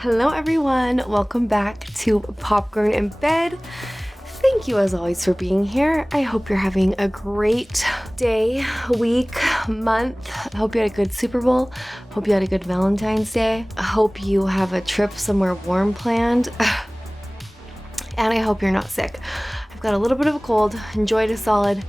Hello everyone, welcome back to Popcorn in Bed. Thank you as always for being here. I hope you're having a great day, week, month. I hope you had a good Super Bowl. Hope you had a good Valentine's Day. I hope you have a trip somewhere warm planned. And I hope you're not sick. I've got a little bit of a cold. Enjoyed a solid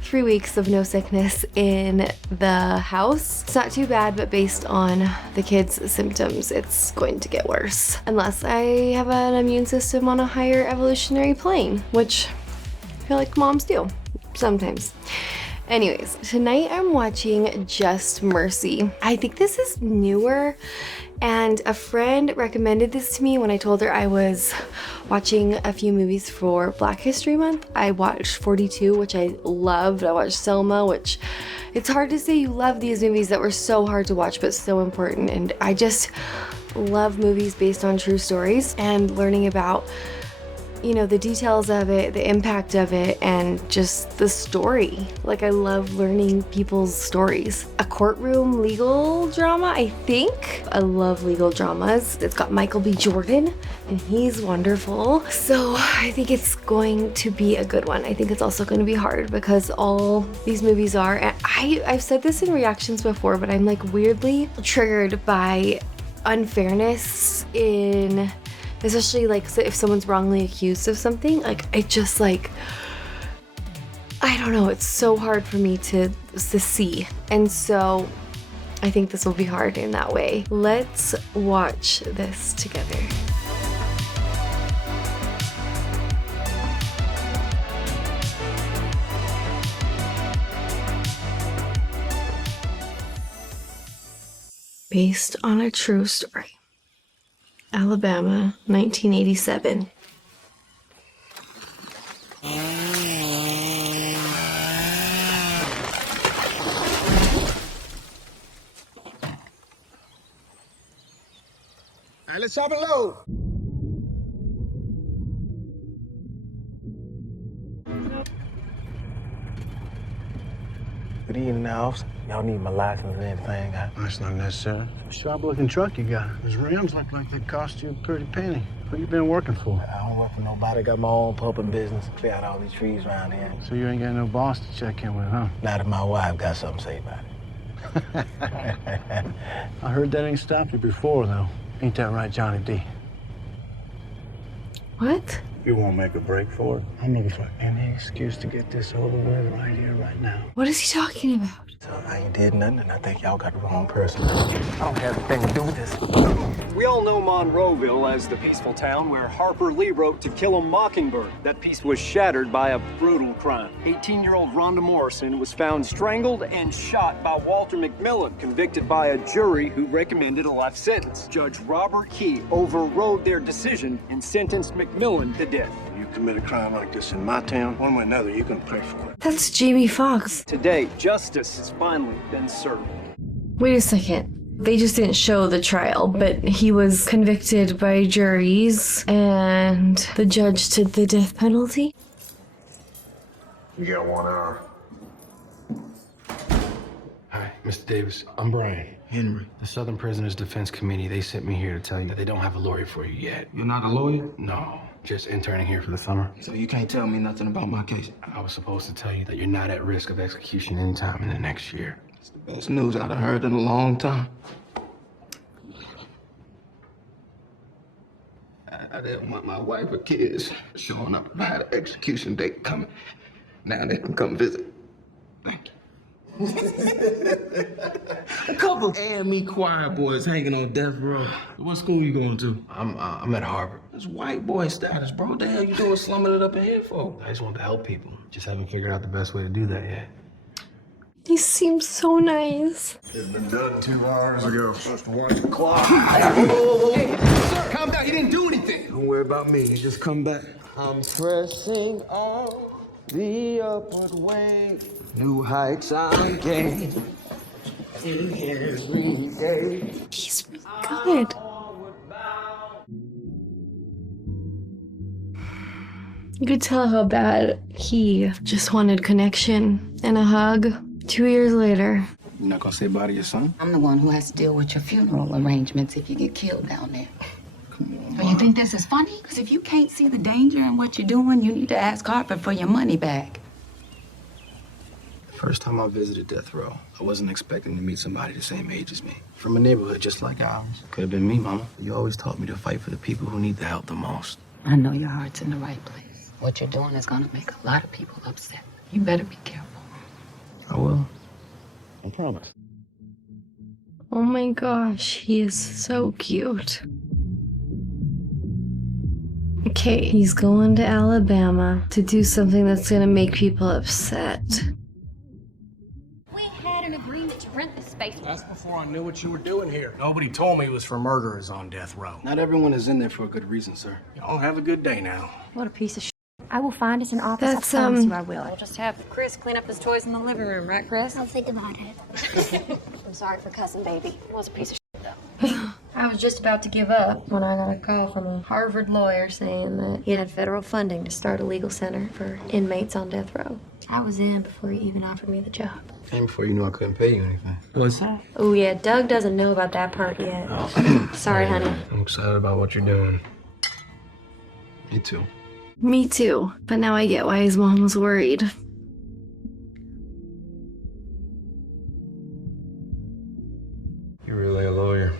3 weeks of no sickness in the house. It's not too bad, but based on the kids' symptoms, it's going to get worse. Unless I have an immune system on a higher evolutionary plane, which I feel like moms do sometimes. Anyways, tonight I'm watching Just Mercy. I think this is newer, and a friend recommended this to me when I told her I was watching a few movies for Black History Month. I watched 42, which I loved. I watched Selma, which it's hard to say you love these movies that were so hard to watch but so important. And I just love movies based on true stories and learning about, you know, the details of it, the impact of it, and just the story. Like, I love learning people's stories. A courtroom legal drama, I think. I love legal dramas. It's got Michael B. Jordan, and he's wonderful. So I think it's going to be a good one. I think it's also going to be hard because all these movies are, and I've said this in reactions before, but I'm like weirdly triggered by unfairness in, especially like if someone's wrongly accused of something. Like, I just like, I don't know, it's so hard for me to see. And so I think this will be hard in that way. Let's watch this together. Based on a true story. Alabama, 1987. All right, let's hop and load. Good evening, Alf. Y'all need my license and everything. That's not necessary. Sharp-looking truck you got. Those rims look like they cost you a pretty penny. Who you been working for? I don't work for nobody. Got my own pumping business. Clear out all these trees around here. So you ain't got no boss to check in with, huh? Now that my wife got something to say about it. I heard that ain't stopped you before, though. Ain't that right, Johnny D? What? You won't make a break for it? I'm looking for any excuse to get this over with right here, right now. What is he talking about? So I ain't did nothing, and I think y'all got the wrong person. I don't have anything to do with this. We all know Monroeville as the peaceful town where Harper Lee wrote To Kill a Mockingbird. That piece was shattered by a brutal crime. 18-year-old Rhonda Morrison was found strangled and shot by Walter McMillan, convicted by a jury who recommended a life sentence. Judge Robert Key overrode their decision and sentenced McMillan to death. You commit a crime like this in my town, one way or another, you're gonna pay for it. That's Jamie Foxx. Today, justice has finally been served. Wait a second. They just didn't show the trial, but he was convicted by juries and the judge did the death penalty? You got 1 hour. Hi, Mr. Davis. I'm Brian. Henry. The Southern Prisoners Defense Committee, they sent me here to tell you that they don't have a lawyer for you yet. You're not a lawyer? No, just interning here for the summer. So you can't tell me nothing about my case? I was supposed to tell you that you're not at risk of execution anytime in the next year. It's the best news I've heard in a long time. I didn't want my wife or kids showing up by the execution date coming. Now they can come visit. Thank you. A couple A&Me choir boys hanging on death row. What school you going to? I'm at Harvard. That's white boy status, bro. What the hell you doing slumming it up in here for? I just want to help people. Just haven't figured out the best way to do that yet. He seems so nice. It's been done 2 hours ago. Supposed to watch the clock. Hey, sir, calm down. He didn't do anything. Don't worry about me. Just come back. I'm pressing on the upward way. New heights I'm gaining. Every day. He's really good. You could tell how bad he just wanted connection and a hug. 2 years later. You're not gonna say bye to your son? I'm the one who has to deal with your funeral arrangements if you get killed down there. think this is funny? Because if you can't see the danger in what you're doing, you need to ask Harper for your money back. First time I visited death row, I wasn't expecting to meet somebody the same age as me. From a neighborhood just like ours. Could have been me, Mama. You always taught me to fight for the people who need the help the most. I know your heart's in the right place. What you're doing is going to make a lot of people upset. You better be careful. I will. I promise. Oh my gosh, he is so cute. Okay, he's going to Alabama to do something that's gonna make people upset. We had an agreement to rent this space. That's before I knew what you were doing here. Nobody told me it was for murderers on death row. Not everyone is in there for a good reason, sir. Y'all have a good day now. What a piece of shit. I will find us an office. That's, I promise you I will. I'll just have Chris clean up his toys in the living room, right, Chris? I'll think about it. I'm sorry for cussing, baby. It was a piece of shit, though. I was just about to give up when I got a call from a Harvard lawyer saying that he had federal funding to start a legal center for inmates on death row. I was in before he even offered me the job. And before you knew I couldn't pay you anything. What's that? Oh, yeah, Doug doesn't know about that part yet. Oh. Sorry, honey. I'm excited about what you're doing. Me too. Me too, but now I get why his mom was worried. You're really a lawyer.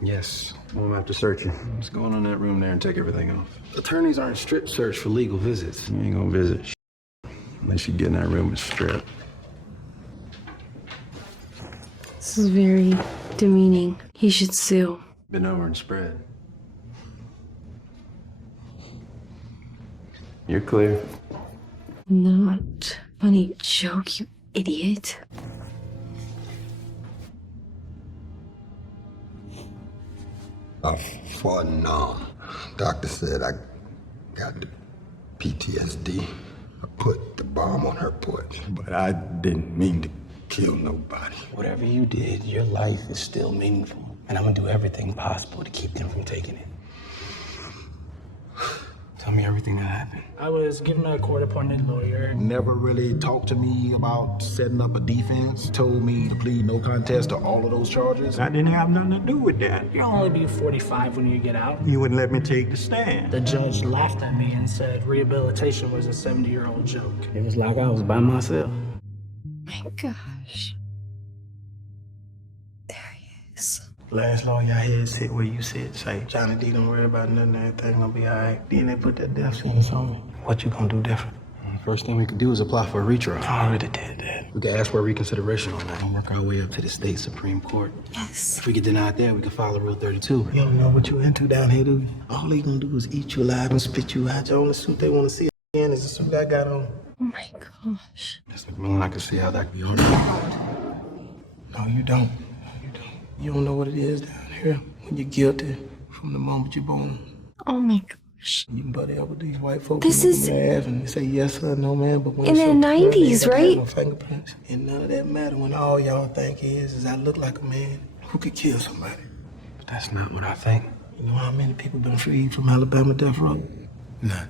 Yes. I'm after searching. Let's go in that room there and take everything off. Attorneys aren't strip search for legal visits. You ain't gonna visit unless you get in that room and strip. This is very demeaning. He should sue. Been over and spread. You're clear. Not funny joke, you idiot. For no. Doctor said I got the PTSD. I put the bomb on her porch, but I didn't mean to kill nobody. Whatever you did, your life is still meaningful. And I'm gonna do everything possible to keep them from taking it. Tell me everything that happened. I was given a court-appointed lawyer. Never really talked to me about setting up a defense. Told me to plead no contest to all of those charges. I didn't have nothing to do with that. You'll only be 45 when you get out. You wouldn't let me take the stand. The judge laughed at me and said rehabilitation was a 70-year-old joke. It was like I was by myself. My gosh. There he is. Last lawyer I heard said where you said, say, Johnny D, don't worry about nothing, everything gonna be all right. Then they put that death sentence on me. What you gonna do different? First thing we could do is apply for a retrial. I already did that. We can ask for a reconsideration on that and work our way up to the state Supreme Court. Yes. If we get denied there, we can file a Rule 32. You don't know what you into down here, do you? All they gonna do is eat you alive and spit you out. The only suit they wanna see again is the suit I got on. Oh my gosh. That's McMillan, I can see how that could be hard. No, you don't. You don't know what it is down here when you're guilty from the moment you're born. Oh my gosh. You can buddy up with these white folks This is and they say yes sir, no man, but when in the 90s, right? No fingerprints. And none of that matter when all y'all think is I look like a man who could kill somebody. But that's not what I think. You know how many people been freed from Alabama death row? None.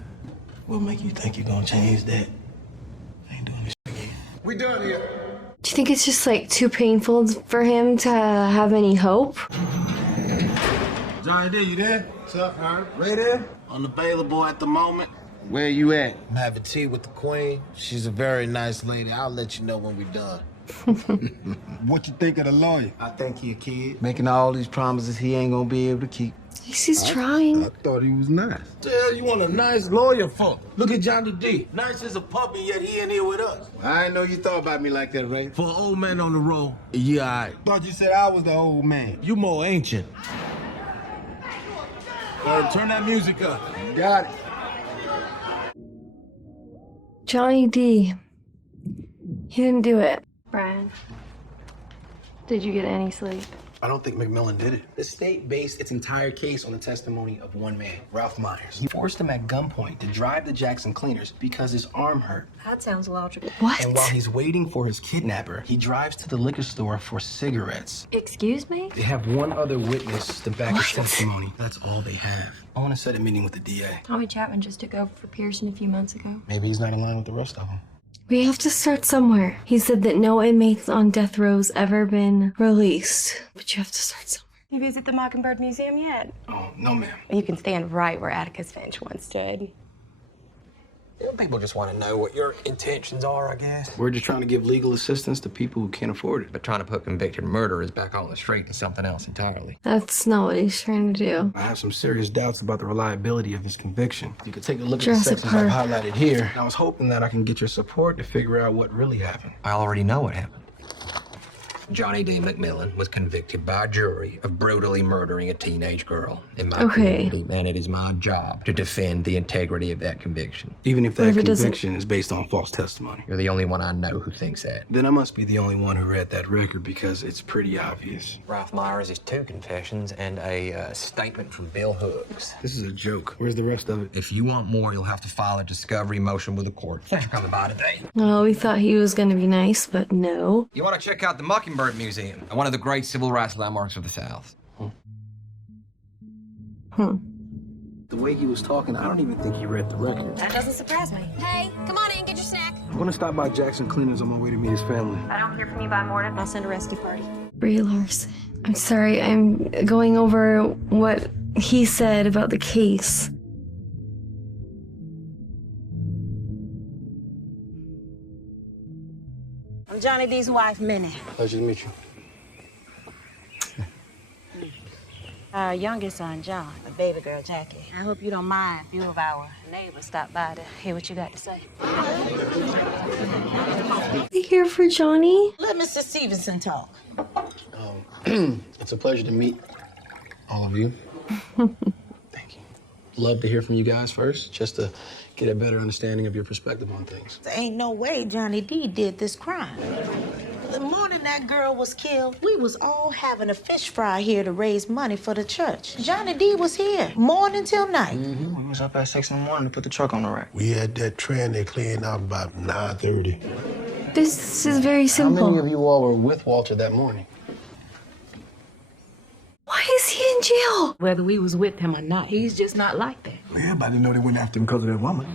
What make you think you're gonna change that? I ain't doing this again. We done here. Do you think it's just like too painful for him to have any hope? Johnny D, you there? What's up, Herb? Ready? Unavailable at the moment. Where you at? I'm having tea with the queen. She's a very nice lady. I'll let you know when we're done. What you think of the lawyer? I think he a kid, making all these promises he ain't gonna be able to keep. He's trying. I thought he was nice. What the hell you want a nice lawyer for? Look at Johnny D. Nice as a puppy, yet he in here with us. I didn't know you thought about me like that, Ray. For an old man on the road, yeah, all right. Thought you said I was the old man. You more ancient. Turn that music up. Got it. Johnny D. He didn't do it. Brian, did you get any sleep? I don't think McMillan did it. The state based its entire case on the testimony of one man, Ralph Myers. He forced him at gunpoint to drive the Jackson Cleaners because his arm hurt. That sounds logical. What? And while he's waiting for his kidnapper, he drives to the liquor store for cigarettes. Excuse me? They have one other witness to back his testimony. That's all they have. I want to set a meeting with the DA. Tommy Chapman just took over for Pearson a few months ago. Maybe he's not in line with the rest of them. We have to start somewhere. He said that no inmates on death row's ever been released. But you have to start somewhere. You visit the Mockingbird Museum yet? Oh, no, ma'am. You can stand right where Atticus Finch once stood. People just want to know what your intentions are, I guess. We're just trying to give legal assistance to people who can't afford it. But trying to put convicted murderers back on the street is something else entirely. That's not what he's trying to do. I have some serious doubts about the reliability of his conviction. You can take a look at the Jurassic sections I've Park. highlighted here. I was hoping that I can get your support to figure out what really happened. I already know what happened. Johnny D. McMillan was convicted by a jury of brutally murdering a teenage girl in my community, and it is my job to defend the integrity of that conviction. Even if that conviction is based on false testimony. You're the only one I know who thinks that. Then I must be the only one who read that record because it's pretty obvious. Ralph Myers is 2 confessions and a statement from Bill Hooks. This is a joke. Where's the rest of it? If you want more, you'll have to file a discovery motion with the court. Thanks for coming by today. Oh, we thought he was gonna be nice, but no. You want to check out the Mockingbird Museum, one of the great civil rights landmarks of the South. The way he was talking, I don't even think he read the record. That doesn't surprise me. Hey, come on in, get your snack. I'm gonna stop by Jackson Cleaners on my way to meet his family. I don't hear from you by morning, I'll send a rescue party. Brie Larson. I'm sorry, I'm going over what he said about the case. I'm Johnny D's wife, Minnie. Pleasure to meet you. Our youngest son, John, the baby girl, Jackie. I hope you don't mind if a few of our neighbors stop by to hear what you got to say. They here for Johnny? Let Mr. Stevenson talk. It's a pleasure to meet all of you. Thank you. Love to hear from you guys first, just to get a better understanding of your perspective on things. There ain't no way Johnny D did this crime. The morning that girl was killed, we was all having a fish fry here to raise money for the church. Johnny D was here, morning till night. We was up at 6 in the morning to put the truck on the rack. We had that train that cleaned out about 9:30. This is very simple. How many of you all were with Walter that morning? Why is he in jail? Whether we was with him or not, he's just not like that. Everybody know they went after him because of that woman.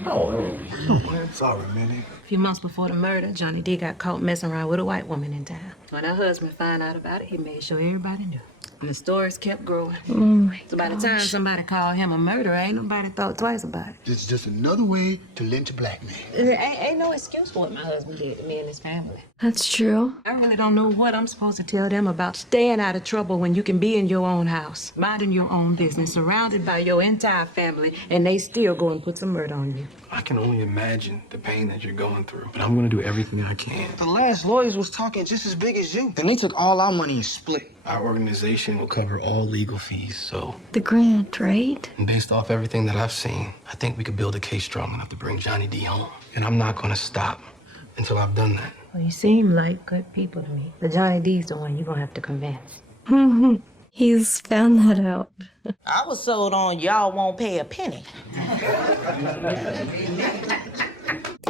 Sorry, Minnie. A few months before the murder, Johnny D got caught messing around with a white woman in town. When her husband found out about it, he made sure everybody knew. And the stories kept growing. Oh my So by the time somebody called him a murderer, ain't nobody thought twice about it. This is just another way to lynch a black man. Ain't no excuse for what my husband did to me and his family. That's true. I really don't know what I'm supposed to tell them about staying out of trouble when you can be in your own house, minding your own business, surrounded by your entire family, and they still go and put some murder on you. I can only imagine the pain that you're going through, but I'm gonna do everything I can. The last lawyers was talking just as big as you. And they took all our money and split. Our organization will cover all legal fees, so... The grant, right? And based off everything that I've seen, I think we could build a case strong enough to bring Johnny D home. And I'm not gonna stop until I've done that. Well, you seem like good people to me. But Johnny D's the one you're gonna have to convince. He's found that out. I was sold on y'all won't pay a penny.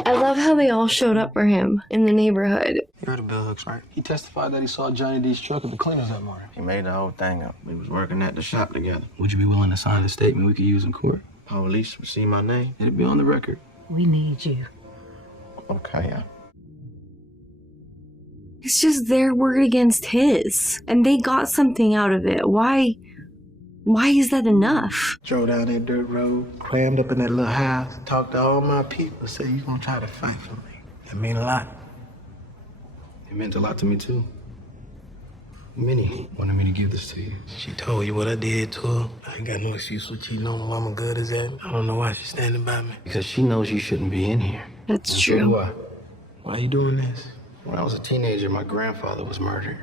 I love how they all showed up for him in the neighborhood. You heard of Bill Hooks, right? He testified that he saw Johnny D's truck at the cleaners that morning. He made the whole thing up. We was working at the shop together. Would you be willing to sign a statement we could use in court? Oh, at least see my name. It'd be on the record. We need you. Okay, yeah. It's just their word against his. And they got something out of it. Why is that enough? Drove down that dirt road, crammed up in that little house, talked to all my people, said you gonna try to fight for me. That mean a lot. It meant a lot to me, too. Minnie wanted me to give this to you. She told you what I did to her. I ain't got no excuse for cheating on a woman good as that. I don't know why she's standing by me. Because she knows you shouldn't be in here. That's And true. So do I. Why you doing this? When I was a teenager, my grandfather was murdered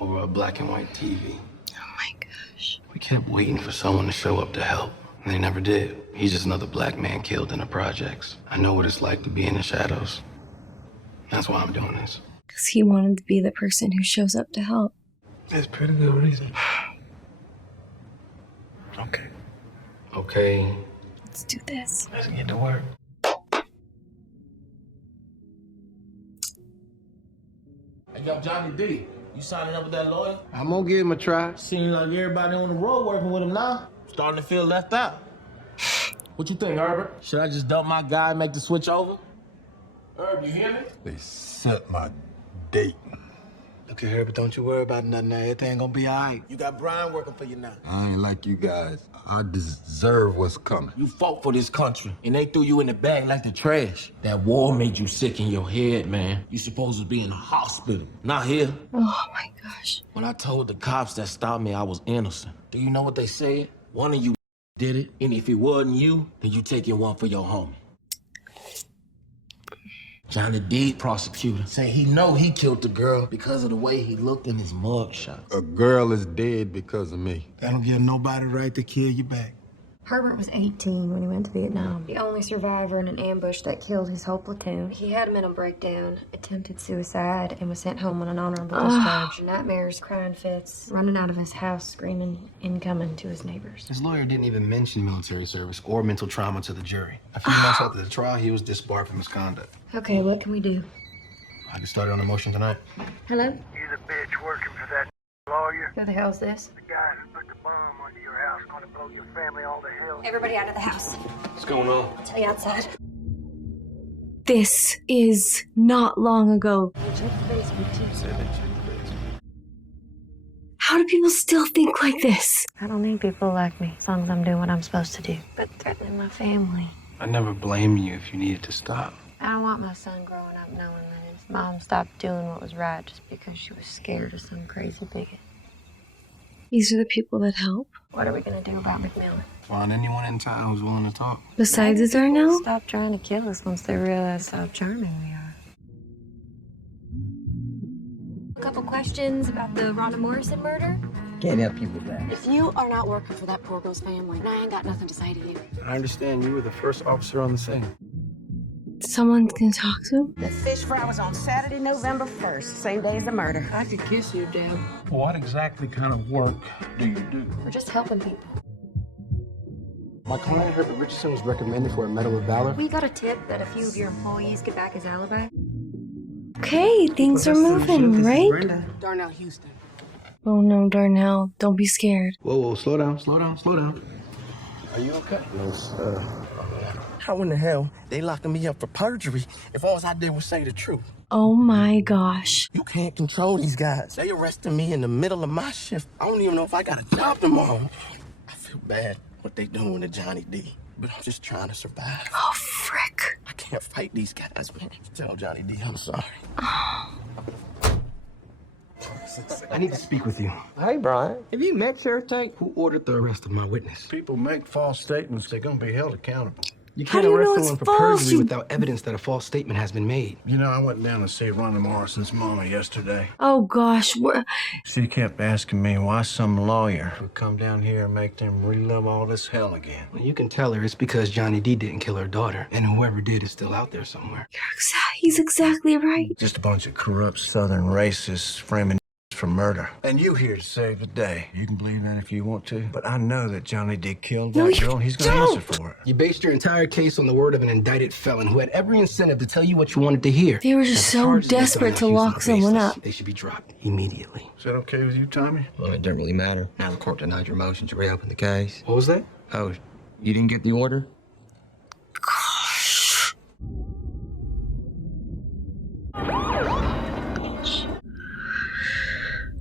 over a black and white TV. Oh my gosh. We kept waiting for someone to show up to help, and they never did. He's just another black man killed in the projects. I know what it's like to be in the shadows. That's why I'm doing this. Because he wanted to be the person who shows up to help. That's pretty good reason. Okay. Okay. Let's do this. Let's get to work. Hey, yo, Johnny D, you signing up with that lawyer? I'm gonna give him a try. Seems like everybody on the road working with him now. Starting to feel left out. What you think, Herbert? Should I just dump my guy and make the switch over? Herb, you hear me? They set my date. Okay, Herbert, don't you worry about nothing now. Everything gonna be all right. You got Brian working for you now. I ain't like you guys. I deserve what's coming. You fought for this country, and they threw you in the bag like the trash. That war made you sick in your head, man. You supposed to be in the hospital, not here. Oh my gosh. When I told the cops that stopped me I was innocent, do you know what they said? One of you did it, and if it wasn't you, then you taking one for your homie. Johnny D, prosecutor, say he know he killed the girl because of the way he looked in his mugshot. A girl is dead because of me. That don't give nobody the right to kill you back. Herbert was 18 when he went to Vietnam. The only survivor in an ambush that killed his whole platoon. He had a mental breakdown, attempted suicide, and was sent home on an honorable discharge. Nightmares, crying fits, running out of his house, screaming incoming to his neighbors. His lawyer didn't even mention military service or mental trauma to the jury. A few months after the trial, he was disbarred from misconduct. Okay, what can we do? I can start on the motion tonight. Hello? You the bitch working for that lawyer? Who the hell's this? The guy who put the bomb under your house, gonna blow your family all to hell. Everybody out of the house. What's going on? I'll tell you outside. This is not long ago. How do people still think like this? I don't need people like me, as long as I'm doing what I'm supposed to do. But threatening my family. I never blamed you if you needed to stop. I don't want my son growing up knowing that his mom stopped doing what was right just because she was scared of some crazy bigot. These are the people that help. What are we gonna do about McMillan? Find anyone in town who's willing to talk. Besides his Darnell? Stop trying to kill us once they realize how charming we are. A couple questions about the Rhonda Morrison murder. Can't help you with that. If you are not working for that poor girl's family, then I ain't got nothing to say to you. I understand you were the first officer on the scene. Someone's gonna talk to him? The fish fry was on Saturday, November 1st, same day as the murder. I could kiss you, Deb. What exactly kind of work do you do? We're just helping people. My client, Herbert Richardson, was recommended for a Medal of Valor. We got a tip that a few of your employees get back his alibi. Okay, things are moving, right? Darnell Houston. Oh no, Darnell, don't be scared. Whoa, slow down, slow down, slow down. Are you okay? No, sir. How in the hell they locking me up for perjury if all I did was say the truth? Oh my gosh. You can't control these guys. They arrested me in the middle of my shift. I don't even know if I got a job tomorrow. I feel bad what they doing to Johnny D, but I'm just trying to survive. Oh, frick. I can't fight these guys, man. Tell Johnny D I'm sorry. I need to speak with you. Hey, Brian. Have you met Sheriff Tate? Who ordered the arrest of my witness? People make false statements, they're gonna be held accountable. You How can't do you arrest know it's someone for false? perjury without evidence that a false statement has been made. You know, I went down to see Rhonda Morrison's mama yesterday. Oh gosh, She kept asking me why some lawyer would come down here and make them relive all this hell again. Well, you can tell her it's because Johnny D didn't kill her daughter, and whoever did is still out there somewhere. he's exactly right. Just a bunch of corrupt Southern racists framing for murder. And you here to save the day. You can believe that if you want to, but I know that Johnny D killed that girl, and he's gonna answer for it. You based your entire case on the word of an indicted felon who had every incentive to tell you what you wanted to hear. They were just so desperate to lock someone up. They should be dropped immediately. Is that okay with you, Tommy? Well, it doesn't really matter. Now the court denied your motion to reopen the case. What was that? Oh, you didn't get the order?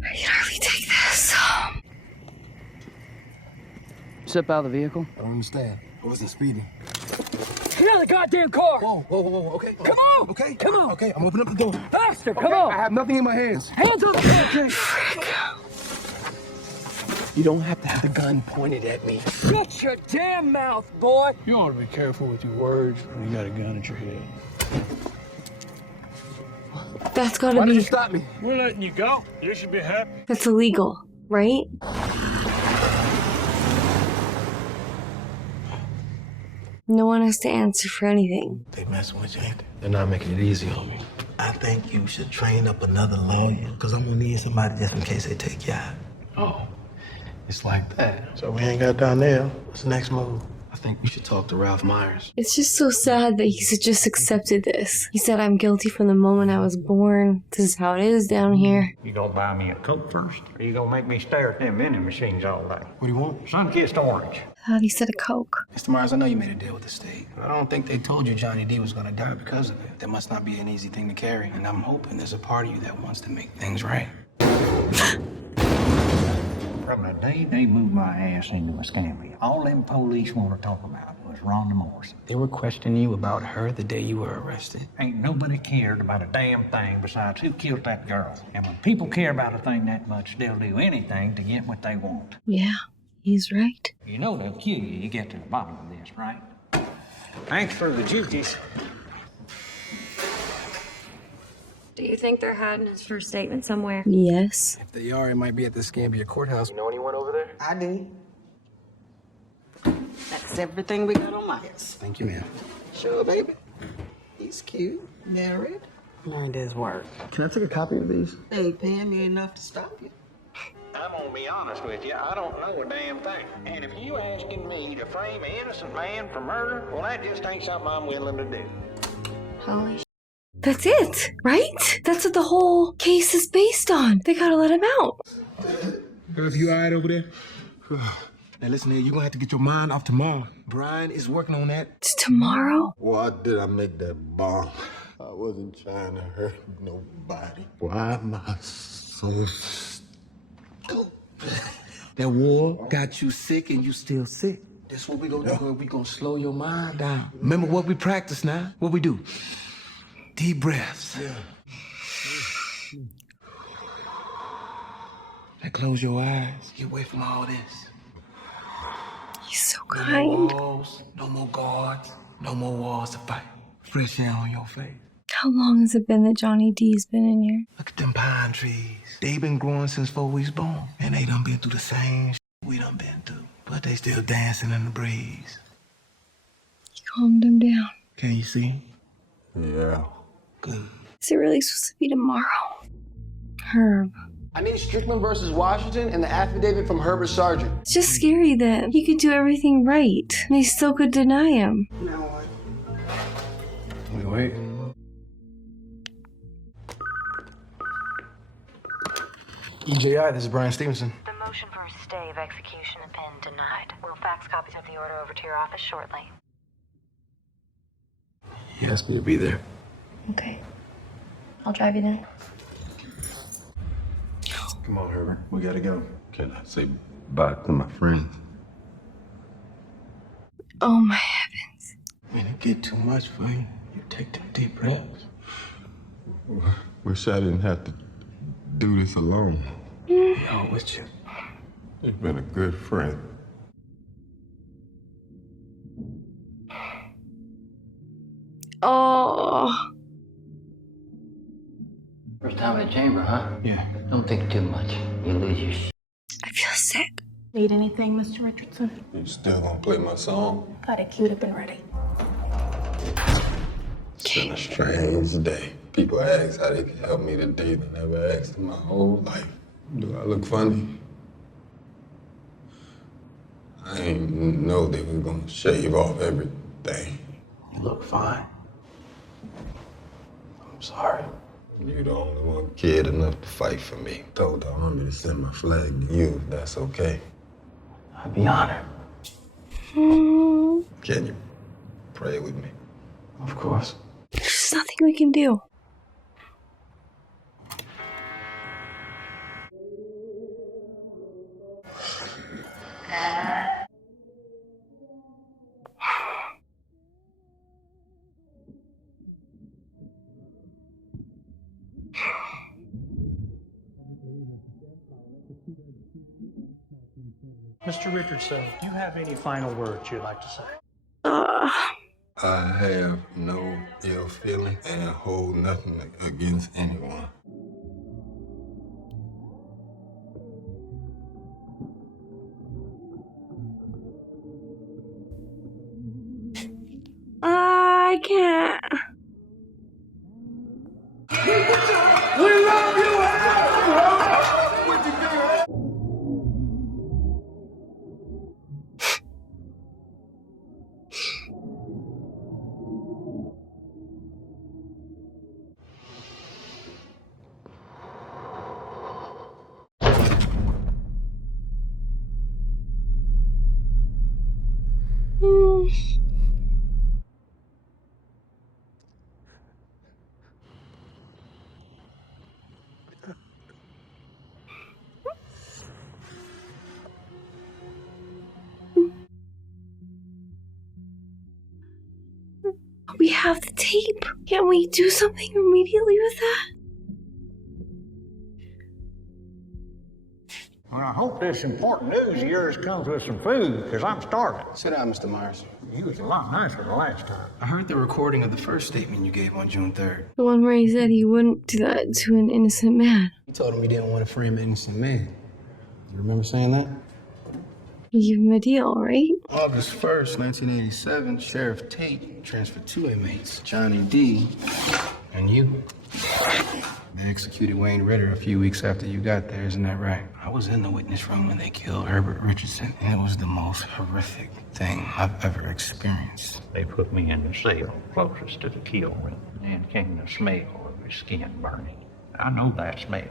I can hardly take this. Step out of the vehicle. I don't understand. I wasn't speeding. Get out of the goddamn car! Whoa, okay. Come on! Okay, Come on! Okay, I'm opening up the door. Faster, come on! I have nothing in my hands. Hands on the car! You don't have to have a gun pointed at me. Shut your damn mouth, boy! You ought to be careful with your words when you got a gun at your head. That's gotta Why did you be. stop me? We're letting you go. You should be happy. That's illegal, right? No one has to answer for anything. They messing with you, ain't they? They're not making it easy on me. I think you should train up another lawyer, because I'm gonna need somebody just in case they take you out. Oh, it's like that. So we ain't got Darnell. What's the next move? I think we should talk to Ralph Myers. It's just so sad that he's just accepted this. He said, I'm guilty from the moment I was born. This is how it is down here. You gonna buy me a Coke first? Or you gonna make me stare at them vending machines all day? What do you want? Sun-kissed orange. I thought he said a Coke. Mr. Myers, I know you made a deal with the state. I don't think they told you Johnny D was gonna die because of it. That must not be an easy thing to carry, and I'm hoping there's a part of you that wants to make things right. From the day they moved my ass into a scammy, all them police want to talk about was Rhonda Morrison. They were questioning you about her the day you were arrested. Ain't nobody cared about a damn thing besides who killed that girl. And when people care about a thing that much, they'll do anything to get what they want. Yeah, he's right. You know they'll kill you get to the bottom of this, right? Thanks for the duties. Do you think they're hiding his first statement somewhere? Yes. If they are, it might be at the Scambia courthouse. You know anyone over there? I do. That's everything we got on my list. Thank you, ma'am. Sure, baby. He's cute, married, learned his work. Can I take a copy of these? They paying me enough to stop you. I'm gonna be honest with you, I don't know a damn thing. And if you asking me to frame an innocent man for murder, well, that just ain't something I'm willing to do. Holy sh**. That's it, right? That's what the whole case is based on. They gotta let him out. Girl, you all right over there? Now listen here, you're gonna have to get your mind off tomorrow. Brian is working on that. It's tomorrow? Why did I make that bomb? I wasn't trying to hurt nobody. Why am I so stupid? That war got you sick and you still sick. That's what we gonna do. We gonna slow your mind down. Remember what we practice now? What we do? Deep breaths. Yeah. Now close your eyes. Get away from all this. He's so No kind. more walls, no more guards, no more walls to fight. Fresh air on your face. How long has it been that Johnny D's been in here? Look at them pine trees. They been growing since 4 weeks born. And they done been through the same we done been through. But they still dancing in the breeze. He calmed him down. Can you see? Yeah. Good. Is it really supposed to be tomorrow? Herb. I need Strickland versus Washington and the affidavit from Herbert Sargent. It's just scary that he could do everything right, and they still could deny him. Now what? Wait. EJI, this is Brian Stevenson. The motion for a stay of execution has been denied. We'll fax copies of the order over to your office shortly. He asked me to be there. Okay. I'll drive you then. Come on, Herbert. We gotta go. Can I say bye to my friends? Oh my heavens. When it get too much for you, you take them deep breaths. Wish I didn't have to do this alone. Yo, with you. You've been a good friend. Oh. First time in the chamber, huh? Yeah. Don't think too much. You lose your shit. I feel sick. Need anything, Mr. Richardson? You still gonna play my song? Got it queued up and ready. It's been a strange day. People ask how they can help me today. They never asked in my whole life. Do I look funny? I ain't know they was gonna shave off everything. You look fine. I'm sorry. You the only one cared enough to fight for me. Told the army to send my flag to you, if that's okay. I'd be honored. Can you pray with me? Of course. There's nothing we can do. Mr. Richardson, do you have any final words you'd like to say? I have no ill feeling and hold nothing against anyone. I can't. We love you! We have the tape. Can't we do something immediately with that? Well, I hope this important news of yours comes with some food, because I'm starving. Sit down, Mr. Myers. You was a lot nicer the last time. I heard the recording of the first statement you gave on June 3rd. The one where he said he wouldn't do that to an innocent man. You told him you didn't want to frame an innocent man. You remember saying that? You gave him a deal, right? August 1st, 1987, Sheriff Tate transferred 2 inmates, Johnny D. and you. They executed Wayne Ritter a few weeks after you got there, isn't that right? I was in the witness room when they killed Herbert Richardson, and it was the most horrific thing I've ever experienced. They put me in the cell closest to the kill room, and came the smell of his skin burning. I know that smell.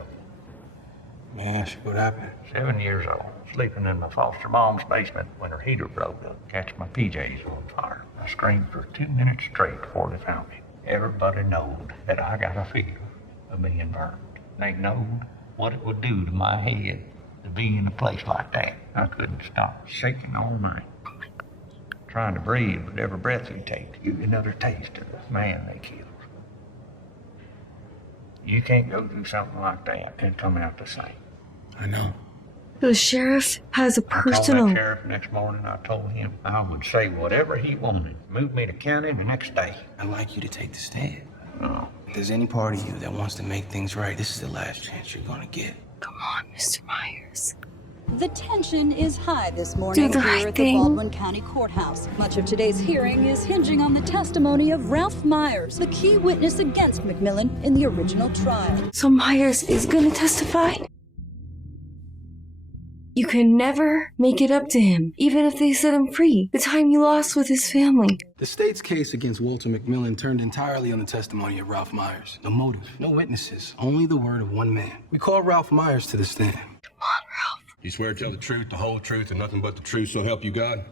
May I ask you what happened? 7 years old, sleeping in my foster mom's basement when her heater broke up, catch my PJs on fire. I screamed for 2 minutes straight before they found me. Everybody knowed that I got a fear of being burned. They knowed what it would do to my head to be in a place like that. I couldn't stop shaking all night, trying to breathe with every breath you take to give you another taste of the man they killed. You can't go through something like that and come out the same. I know. The sheriff has a I called personal... that sheriff next morning. I told him I would say whatever he wanted. Move me to county the next day. I'd like you to take the stand. If there's any part of you that wants to make things right, this is the last chance you're gonna get. Come on, Mr. Myers. The tension is high this morning here at the Baldwin County Courthouse. Much of today's hearing is hinging on the testimony of Ralph Myers, the key witness against McMillan in the original trial. So Myers is gonna testify? You can never make it up to him, even if they set him free. The time you lost with his family. The state's case against Walter McMillan turned entirely on the testimony of Ralph Myers. No motive, no witnesses, only the word of one man. We call Ralph Myers to the stand. Come on, Ralph. You swear to tell the truth, the whole truth, and nothing but the truth, so help you God?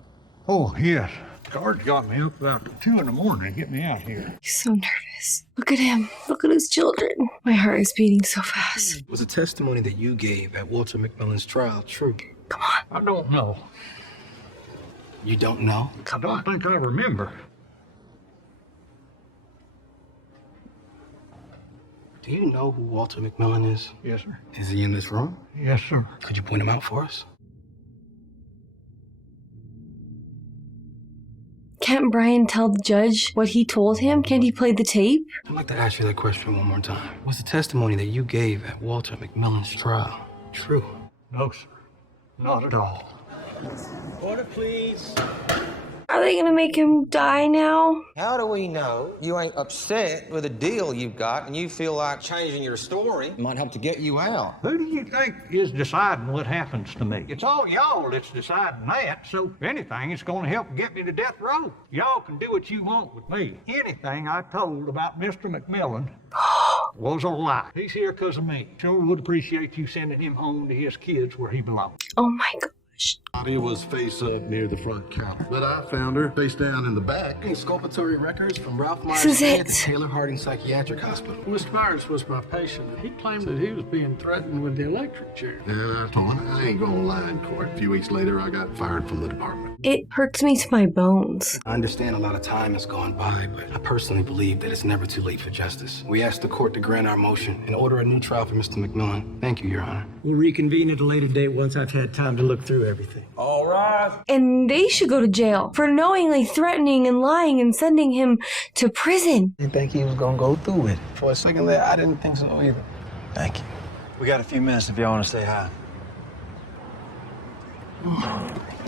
Oh, yes. Guards got me up about 2 in the morning to get me out here. He's so nervous. Look at him. Look at his children. My heart is beating so fast. Was the testimony that you gave at Walter McMillan's trial true? Come on. I don't know. You don't know? I don't think I remember. Do you know who Walter McMillan is? Yes, sir. Is he in this room? Yes, sir. Could you point him out for us? Can't Brian tell the judge what he told him? Can't he play the tape? I'd like to ask you that question one more time. Was the testimony that you gave at Walter McMillan's trial true? No, sir. Not at all. Order, please. Are they gonna make him die now? How do we know you ain't upset with the deal you've got and you feel like changing your story might help to get you out? Who do you think is deciding what happens to me? It's all y'all that's deciding that, so if anything, it's gonna help get me to death row. Y'all can do what you want with me. Anything I told about Mr. McMillan was a lie. He's here because of me. Sure would appreciate you sending him home to his kids where he belongs. Oh my God. Body was face up near the front counter, but I found her face down in the back. Exculpatory records from Ralph This Myers is it. at the Taylor Harding Psychiatric Hospital. Mr. Myers was my patient. He claimed that he was being threatened with the electric chair. Yeah, I told him I ain't gonna lie in court. A few weeks later, I got fired from the department. It hurts me to my bones. I understand a lot of time has gone by, but I personally believe that it's never too late for justice. We ask the court to grant our motion and order a new trial for Mr. McMillan. Thank you, Your Honor. We'll reconvene at a later date once I've had time to look through everything. All right. And they should go to jail for knowingly threatening and lying and sending him to prison. Didn't think he was gonna go through it. For a second there, I didn't think so either. Thank you. We got a few minutes if y'all want to say hi.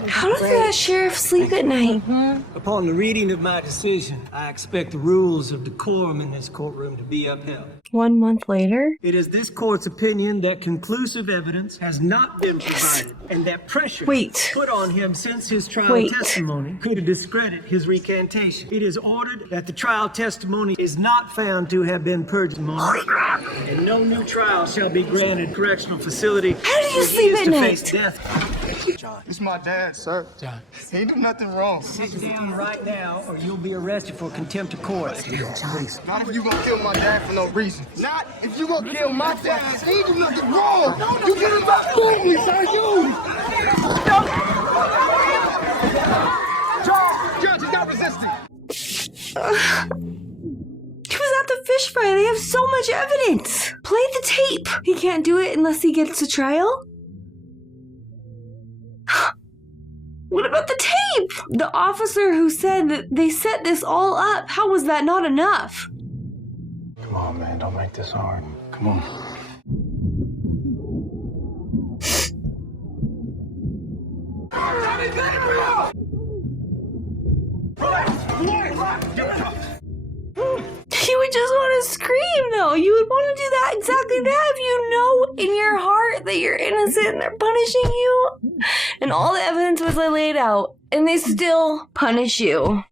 How does that sheriff sleep at night? Upon the reading of my decision, I expect the rules of decorum in this courtroom to be upheld. 1 month later? It is this court's opinion that conclusive evidence has not been provided and that pressure put on him since his trial testimony could discredit his recantation. It is ordered that the trial testimony is not found to have been perjured and no new trial shall be granted correctional facility. How do you sleep at night? Face death. John, it's my dad, sir. John. He didn't do nothing wrong. Sit down right now or you'll be arrested for contempt of court. Not if you gonna kill my dad for no reason. Not if you gonna kill my dad. He didn't do nothing wrong. You get him back to me, sir. You. Judge, he's not resisting. fish fry. They have so much evidence. Play the tape. He can't do it unless he gets a trial? What about the tape? The officer who said that they set this all up, how was that not enough? Come on, man, don't make this hard. Come on. You would just want to scream, though. You would want to do that, exactly that, if you know in your heart that you're innocent and they're punishing you. And all the evidence was laid out, and they still punish you.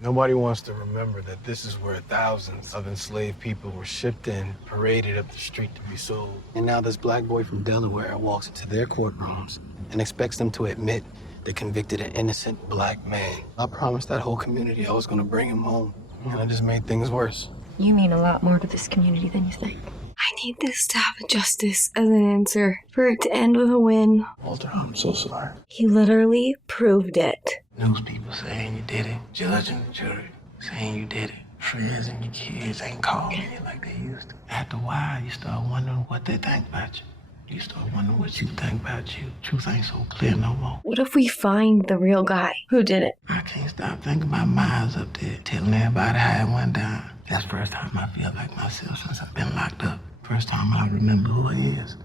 Nobody wants to remember that this is where thousands of enslaved people were shipped in, paraded up the street to be sold. And now this black boy from Delaware walks into their courtrooms and expects them to admit they convicted an innocent black man. I promised that whole community I was gonna bring him home, and I just made things worse. You mean a lot more to this community than you think. I need this to have a justice as an answer, for it to end with a win. Walter, I'm so sorry. He literally proved it. News people saying you did it. Judge and the jury saying you did it. Friends and your kids ain't calling you like they used to. After a while, you start wondering what they think about you. You start wondering what you think about you. Truth ain't so clear no more. What if we find the real guy who did it? I can't stop thinking about Miles up there, telling everybody how it went down. That's the first time I feel like myself since I've been locked up. First time I remember who he is.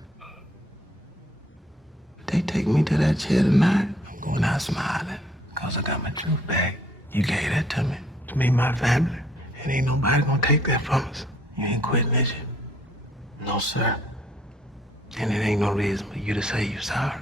If they take me to that chair tonight, I'm going out smiling, because I got my truth back. You gave that to me, my family. And ain't nobody gonna take that from us. You ain't quitting, is you? No, sir. And it ain't no reason for you to say you're sorry.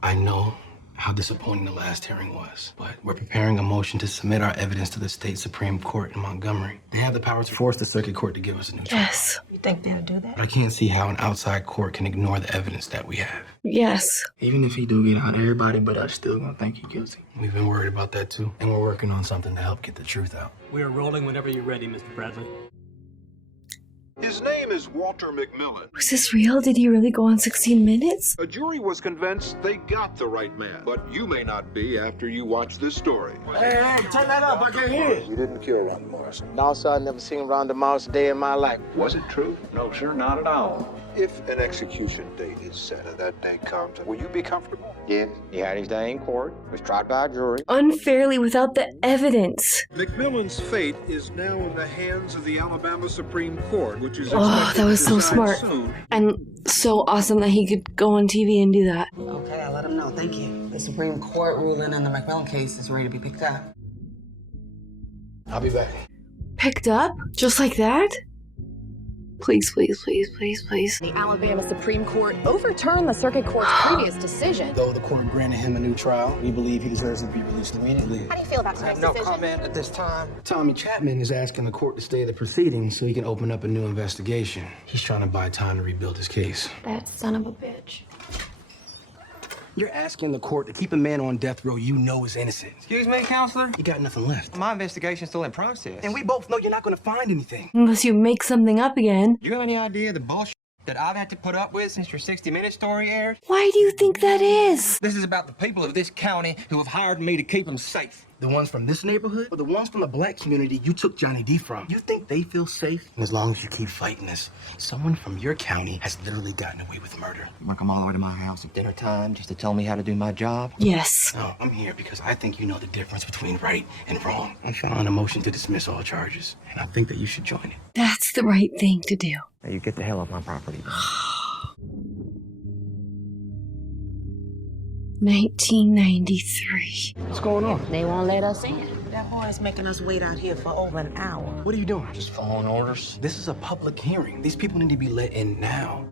I know how disappointing the last hearing was, but we're preparing a motion to submit our evidence to the state Supreme Court in Montgomery. They have the power to force the circuit court to give us a new trial. Yes. You think they'll do that? But I can't see how an outside court can ignore the evidence that we have. Yes. Even if he do get out, everybody but us still gonna think he's guilty. We've been worried about that too, and we're working on something to help get the truth out. We are rolling whenever you're ready, Mr. Bradley. His name is Walter McMillan. Was this real? Did he really go on 16 Minutes? A jury was convinced they got the right man, but you may not be after you watch this story. Hey, turn that up, I can't hear it. You didn't kill Ronda Morrison. No, sir, I've never seen Ronda Morrison a day in my life. Was it true? No, sir, not at all. If an execution date is set and that day comes, will you be comfortable? Yes, he had his day in court, was tried by a jury. Unfairly without the evidence. McMillan's fate is now in the hands of the Alabama Supreme Court, which is Oh, that was so smart. soon. And so awesome that he could go on TV and do that. Okay, I'll let him know. Thank you. The Supreme Court ruling in the McMillan case is ready to be picked up. I'll be back. Picked up? Just like that? Please, please, please, please, please. The Alabama Supreme Court overturned the circuit court's previous decision. Though the court granted him a new trial, we believe he deserves to be released immediately. How do you feel about tonight's decision? No comment at this time. Tommy Chapman is asking the court to stay the proceedings so he can open up a new investigation. He's trying to buy time to rebuild his case. That son of a bitch. You're asking the court to keep a man on death row you know is innocent. Excuse me, counselor? You got nothing left. My investigation's still in process. And we both know you're not going to find anything. Unless you make something up again. You have any idea the bullshit that I've had to put up with since your 60 Minutes story aired? Why do you think that is? This is about the people of this county who have hired me to keep them safe. The ones from this neighborhood or the ones from the black community you took Johnny D from? You think they feel safe? And as long as you keep fighting this, someone from your county has literally gotten away with murder. You want to come all the way to my house at dinner time just to tell me how to do my job? Yes. No, I'm here because I think you know the difference between right and wrong. I'm filing a motion to dismiss all charges, and I think that you should join it. That's the right thing to do. Now you get the hell off my property. 1993. What's going on? They won't let us in. That boy's making us wait out here for over an hour. What are you doing? Just following orders. This is a public hearing. These people need to be let in now.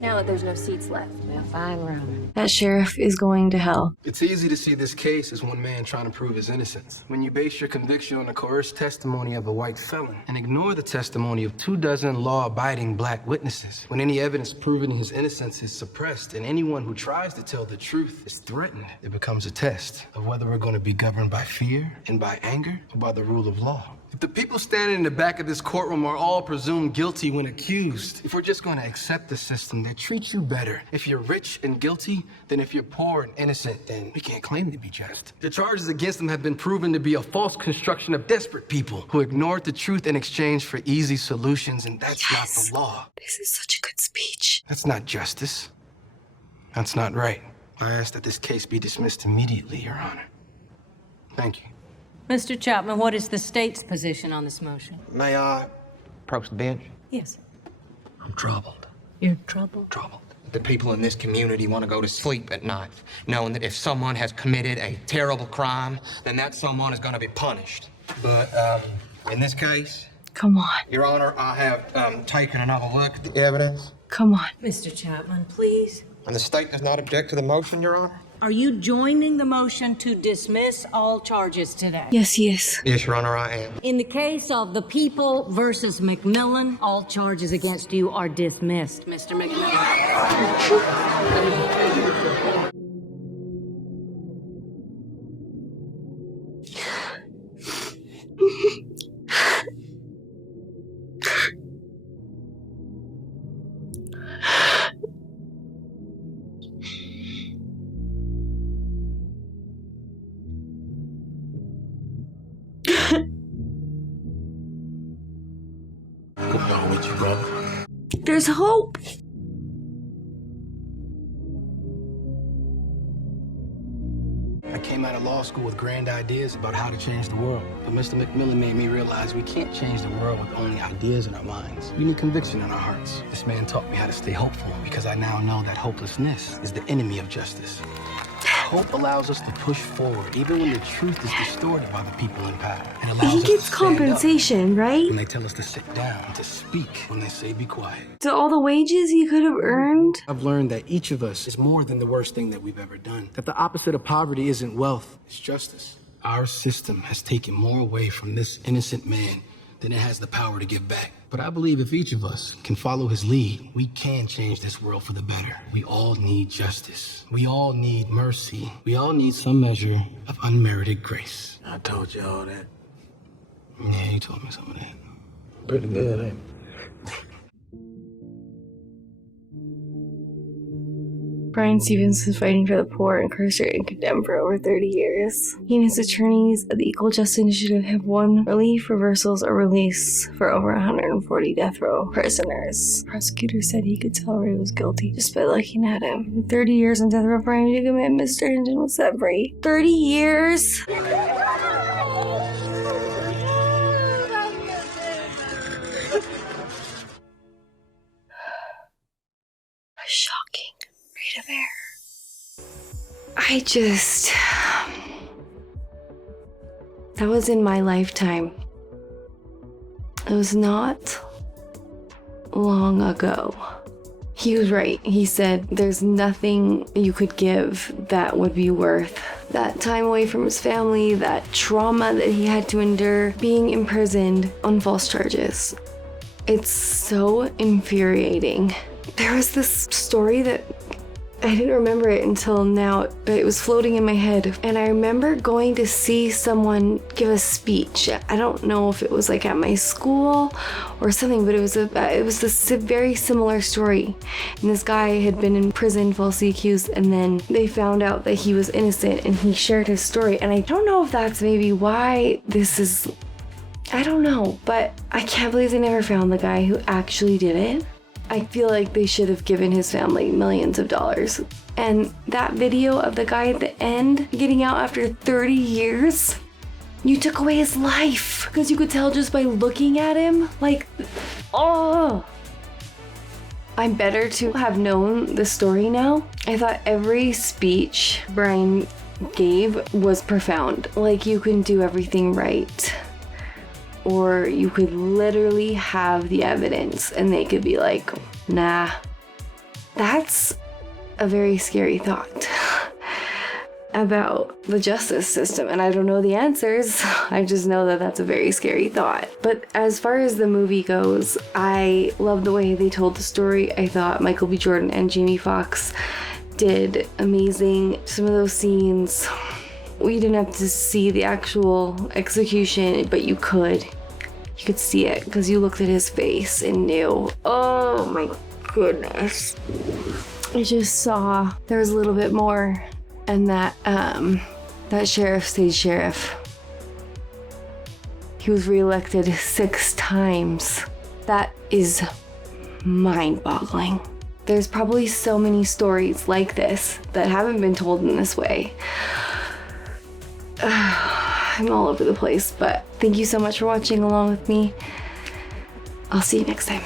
Now that there's no seats left. Well, fine, Roman. That sheriff is going to hell. It's easy to see this case as one man trying to prove his innocence. When you base your conviction on the coerced testimony of a white felon and ignore the testimony of 24 law-abiding black witnesses, when any evidence proving his innocence is suppressed and anyone who tries to tell the truth is threatened, it becomes a test of whether we're going to be governed by fear and by anger or by the rule of law. If the people standing in the back of this courtroom are all presumed guilty when accused, if we're just going to accept the system that treats you better if you're rich and guilty than if you're poor and innocent, then we can't claim to be just. The charges against them have been proven to be a false construction of desperate people who ignored the truth in exchange for easy solutions, and that's not the law. This is such a good speech. That's not justice. That's not right. I ask that this case be dismissed immediately, Your Honor. Thank you. Mr. Chapman, what is the state's position on this motion? May I approach the bench? Yes. I'm troubled. You're troubled? Troubled. The people in this community want to go to sleep at night, knowing that if someone has committed a terrible crime, then that someone is going to be punished. But in this case, come on. Your Honor, I have taken another look at the evidence. Come on. Mr. Chapman, please. And the state does not object to the motion, Your Honor? Are you joining the motion to dismiss all charges today? Yes, yes. Yes, Your Honor, I am. In the case of the people versus McMillan, all charges against you are dismissed, Mr. McMillan. What's wrong with you, brother? There's hope. I came out of law school with grand ideas about how to change the world. But Mr. McMillan made me realize we can't change the world with only ideas in our minds. We need conviction in our hearts. This man taught me how to stay hopeful because I now know that hopelessness is the enemy of justice. Hope allows us to push forward, even when the truth is distorted by the people in power. And allows He us gets to stand compensation, up right? when they tell us to sit down, to speak when they say be quiet. To all the wages he could have earned. I've learned that each of us is more than the worst thing that we've ever done. That the opposite of poverty isn't wealth, it's justice. Our system has taken more away from this innocent man than it has the power to give back. But I believe if each of us can follow his lead, we can change this world for the better. We all need justice. We all need mercy. We all need some measure of unmerited grace. I told you all that. Yeah, you told me some of that. Pretty good, ain't it? Brian Stevens was fighting for the poor, incarcerated and condemned for over 30 years. He and his attorneys at the Equal Justice Initiative have won relief, reversals, or release for over 140 death row prisoners. The prosecutor said he could tell Ray was guilty just by looking at him. 30 years in death row for him to commit Mr. Hinton was set free. 30 years? Shocking rate of error. That was in my lifetime. It was not long ago. He was right. He said there's nothing you could give that would be worth that time away from his family, that trauma that he had to endure, being imprisoned on false charges. It's so infuriating. There was this story that I didn't remember it until now, but it was floating in my head. And I remember going to see someone give a speech. I don't know if it was like at my school or something, but it was this very similar story. And this guy had been in prison falsely accused, and then they found out that he was innocent, and he shared his story. And I don't know if that's maybe why this is, I don't know, but I can't believe they never found the guy who actually did it. I feel like they should have given his family millions of dollars. And that video of the guy at the end getting out after 30 years, you took away his life because you could tell just by looking at him. Like, oh. I'm better to have known the story now. I thought every speech Brian gave was profound. Like, you can do everything right. Or you could literally have the evidence and they could be like, nah. That's a very scary thought about the justice system, and I don't know the answers. I just know that that's a very scary thought. But as far as the movie goes, I love the way they told the story. I thought Michael B. Jordan and Jamie Foxx did amazing. Some of those scenes, we didn't have to see the actual execution, but you could see it because you looked at his face and knew. Oh my goodness. I just saw there was a little bit more, and that sheriff stayed sheriff. He was reelected 6 times. That is mind-boggling. There's probably so many stories like this that haven't been told in this way. I'm all over the place, but thank you so much for watching along with me. I'll see you next time.